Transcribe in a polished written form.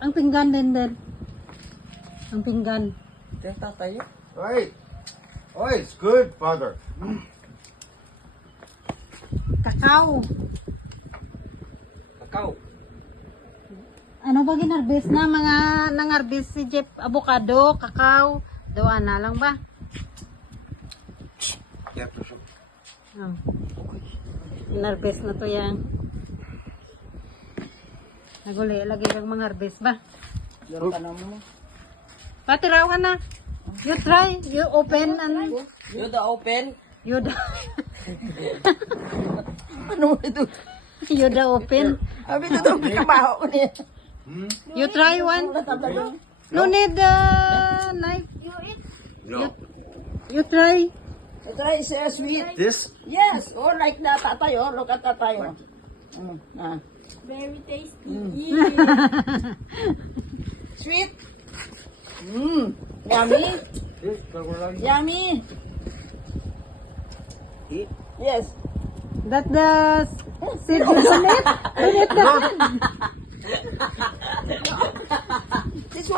Ang pinggan din. Ang pinggan. Ito tayo. Right. Oh, it's good, father. Kakao. Kakao. Ano ba ginarbis na mga nangarbis si Jeff? Avocado, kakao, doa na lang ba? Yeah, for sure. Oh. Ginarbis na to yan. Naguli, lagi kang mga harvest ba? Meron ka naman mo. Patiraw ka na. You try, you open and You the open. you the, Ano ito? you the open. Abi ito itong trabaho ko niya. You try one. No need knife. No. You try. Ito is sweet. This? Yes. Oh, like that tatay. Oh, look at tatay. Ah. Very tasty. Sweet. Yummy. Yummy. Yes. That the seed is on it. On it the